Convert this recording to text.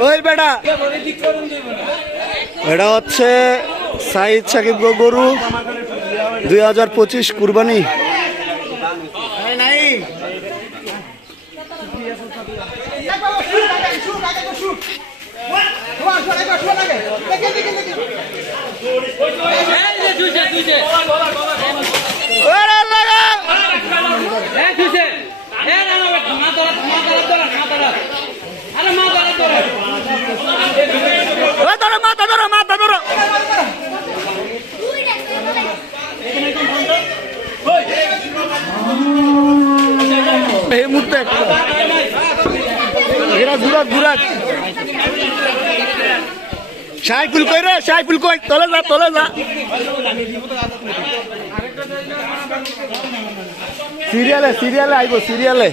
ওই এটা হচ্ছে সাইদ সাকিব গরু দুই হাজার পঁচিশ কুরবানি লাগা! ধরো মাথা ধরো মাথা ধরো। এই মুহূর্তে এরা ঘুরাক ঘুরাক। সাইফুল কই রে? সাইফুল কই? তলে যা তলে যা। সিরিয়ালে সিরিয়ালে আইব, সিরিয়ালে।